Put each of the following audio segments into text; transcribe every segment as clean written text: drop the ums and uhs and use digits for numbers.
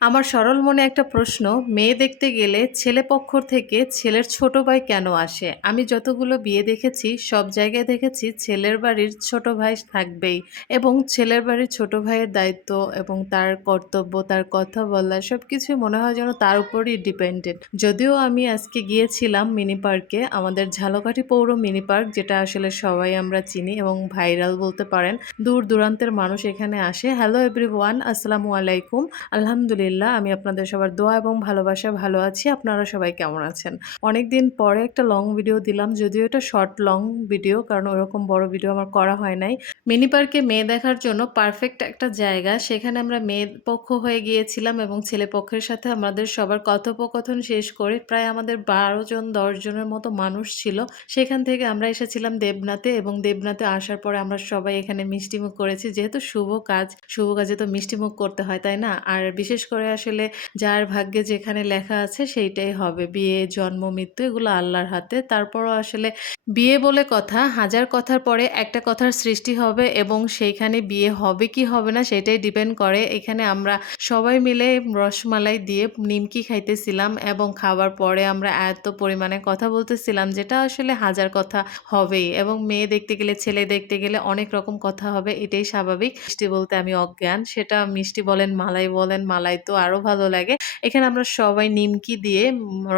আমার সরল মনে একটা প্রশ্ন, মেয়ে দেখতে গেলে ছেলে পক্ষ থেকে ছেলের ছোট ভাই কেন আসে? আমি যতগুলো বিয়ে দেখেছি সব জায়গায় দেখেছি ছেলের বাড়ির ছোট ভাই থাকবেই এবং ছেলের বাড়ির ছোট ভাইয়ের দায়িত্ব এবং তার কর্তব্য, তার কথা বলা সবকিছুই মনে হয় যেন তার উপরই ডিপেন্ডেন্ট। যদিও আমি আজকে গিয়েছিলাম মিনি পার্কে, আমাদের ঝালকাঠি পৌর মিনি পার্ক, যেটা আসলে সবাই আমরা চিনি এবং ভাইরাল বলতে পারেন। দূর দূরান্তের মানুষ এখানে আসে। হ্যালো এভরিওয়ান, আসসালামু আলাইকুম। আলহামদুলিল্লাহ, আমি আপনাদের সবার দোয়া এবং ভালোবাসায় ভালো আছি। আপনারা সবাই কেমন আছেন? অনেকদিন পরে একটা লং ভিডিও দিলাম, যদিও এটা শর্ট লং ভিডিও, কারণ ওরকম বড় ভিডিও আমার করা হয় নাই। মিনি পার্কে মেয়ে দেখার জন্য পারফেক্ট একটা জায়গা। সেখানে আমরা মেয়ে পক্ষ হয়ে গিয়েছিলাম এবং ছেলে পক্ষের সাথে আমাদের সবার কথোপকথন শেষ করে প্রায় আমাদের ১২ জন ১০ জনের মতো মানুষ ছিল। সেখান থেকে আমরা এসেছিলাম দেবনাথে এবং দেবনাথে আসার পরে আমরা সবাই এখানে মিষ্টিমুখ করেছি। যেহেতু শুভ কাজ, শুভ কাজে তো মিষ্টিমুখ করতে হয়, তাই না? আর বিশেষ করে আসলে যার ভাগ্যে যেখানে লেখা আছে সেইটাই হবে। বিয়ে, জন্ম, মৃত্যু এগুলো আল্লাহর হাতে। তারপরও আসলে বিয়ে বলে কথা, হাজার কথার পরে একটা কথার সৃষ্টি হবে এবং সেইখানে বিয়ে হবে কি হবে না সেটাই ডিপেন্ড করে। এখানে আমরা সবাই মিলে রসমালাই দিয়ে নিমকি খাইতেছিলাম এবং খাবার পরে আমরা এত পরিমাণে কথা বলতেছিলাম যেটা আসলে হাজার কথা হবেই এবং মেয়ে দেখতে গেলে, ছেলে দেখতে গেলে অনেক রকম কথা হবে, এটাই স্বাভাবিক। মিষ্টি বলতে আমি অজ্ঞান। সেটা মিষ্টি বলেন, মালাই বলেন, মালাই তো আরো ভালো লাগে। এখানে আমরা সবাই নিমকি দিয়ে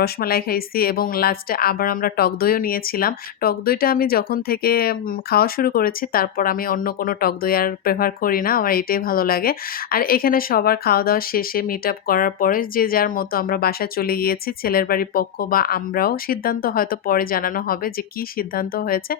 রসমালাই খাইছি এবং লাস্টে আবার আমরা টক দইও নিয়েছিলাম। টক দইটা আমি যখন থেকে খাওয়া শুরু করেছি তারপর আমি অন্য কোনো টক দই আর প্রেফার করি না। আমার এটাই ভালো লাগে। আর এখানে সবার খাওয়া-দাওয়া শেষে মিট আপ করার পরে যে যার মতো আমরা বাসায় চলে গিয়েছি। ছেলের বাড়ির পক্ষ বা আমরাও, সিদ্ধান্ত হয়তো পরে জানানো হবে যে কি সিদ্ধান্ত হয়েছে।